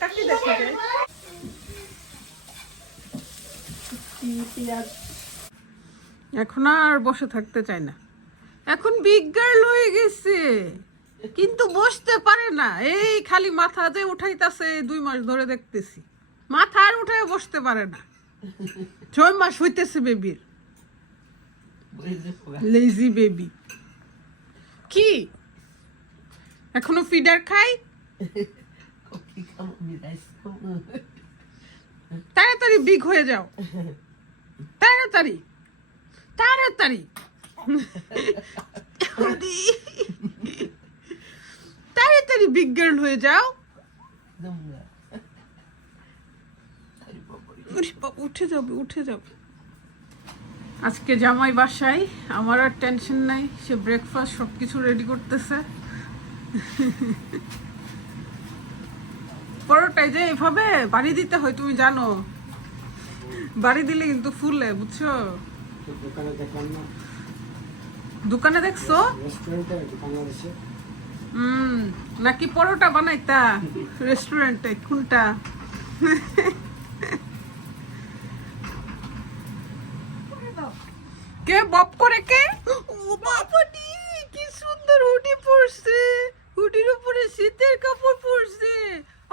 কাটি দেখা পেঁয়াজ? এখন আর বসে থাকতে চায় না। এখন বিগ গার্ল হয়ে গেছে কিন্তু বসতে পারে না। এই খালি মাথা যে উঠাইতাছে দুই মাস ধরে দেখতেছি। মাথা আর উঠে বসতে পারে না। ছয় মাস হইতেছে বেবির। লেজি বেবি কি? এখনও ফিডার খাই তাড়াতাড়ি বিগ হয়ে যাও। তাড়াতাড়ি। তাড়াতাড়ি। তাড়াতাড়ি বিগ গার্ল হয়ে যাও। উঠে যাবে উঠে যাবে। আজকে জামাই বাসায় আমার আর টেনশন নাই সে ব্রেকফাস্ট সব কিছু রেডি করতেছে। পরোটায় যে এভাবে বাড়ি দিতে হয়, তুমি জানো। বাড়ি দিলে কিন্তু ফুলে, বুঝছ? দোকানে দেখছ? হুম, নাকি পরোটা বানাইতা রেস্টুরেন্টে, কোনটা? কে, বপ করে কে? ও বাবাটি কি সুন্দর হুডি পরছে। হুডির উপরে শীতের কাপড় পরছে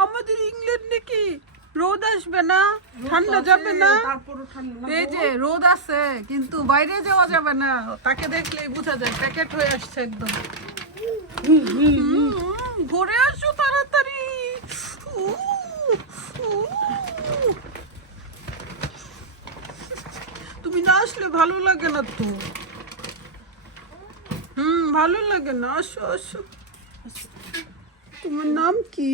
আমাদের ইংল্যান্ড নাকি রোদ আসবে না ঠান্ডা যাবে না। এই যে রোদ আছে কিন্তু বাইরে যাওয়া যাবে না। তাকে দেখলেই বোঝা যায় প্যাকেট হয়ে আসছে একদম। ঘুরে আসো তাড়াতাড়ি। তুমি না আসলে ভালো লাগে না তো। হুম ভালো লাগে না। আসো আসো। তোমার নাম কি?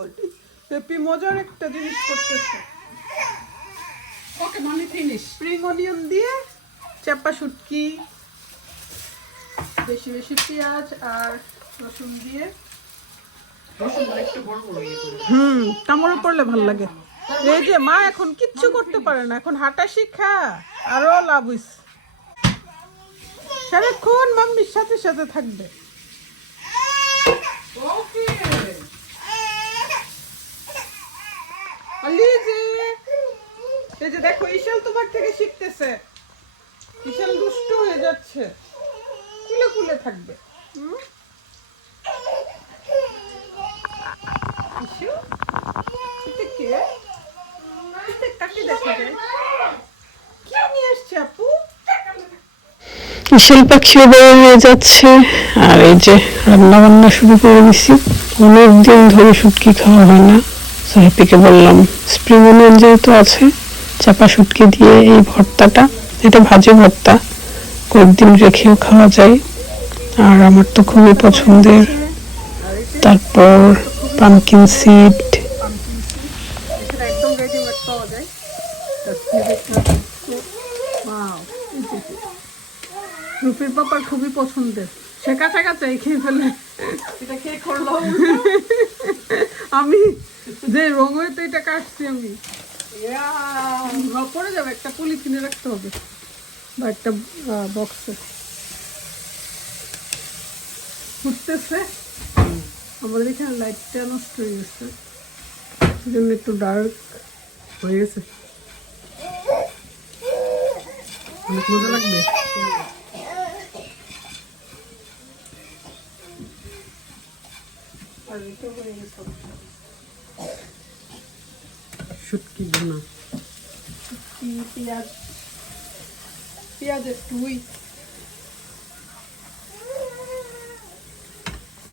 বাবাটি হ্যাপি মজার একটা জিনিস করতেছে। ওকে মামি ফিনিশ স্প্রিং অনিয়ন দিয়ে চাপা শুটকি বেশি বেশি পেঁয়াজ আর রসুন দিয়ে। একটু বড় বড় করে হুম কামড়ে পড়লে ভালো লাগে। এই যে মা এখন কিচ্ছু করতে পারে না এখন হাঁটা শিক্ষা আরও লাভ হইছে। সারাক্ষণ মাম্মির সাথে সাথে থাকবে। ওকে আলি যে দেখো ইশাল তোমার থেকে শিখতেছে ইশাল দুষ্ট হয়ে যাচ্ছে কুলে কুলে থাকবে হুম? ইশু, এটা কে? এটা কাকে দেখা যায়? কি নিয়ে আসছে আপু? বিশাল পাখিও বড় হয়ে যাচ্ছে আর এই যে রান্না বান্না শুরু করে দিছি অনেক দিন ধরে শুটকি খাওয়া হয় না সো হ্যাপিকে বললাম স্প্রিং অনিয়ন যেহেতু আছে চাপা শুটকি দিয়ে এই ভর্তাটা এটা ভাজি ভর্তা কয়েকদিন রেখেও খাওয়া যায়। আর আমার তো খুবই পছন্দের। তারপর পামকিন সিড। রুপির পাপার খুবই পছন্দের। সে কাঁচাই খেয়ে ফেলে। এটা কে করল? আমি যে রং হইতে এটা কাটছি আমি। পড়ে যাবে একটা পলিথিনে রাখতে হবে বা একটা বক্সে ফুটতেছে। আমাদের এখানে লাইটটা নষ্ট হয়ে গেছে। সেজন্য একটু ডার্ক হয়ে গেছে। অনেক মজা লাগবে। আর হয়ে গেছে। শুটকি বোনা পেঁয়াজ পেঁয়াজ একটু উইথ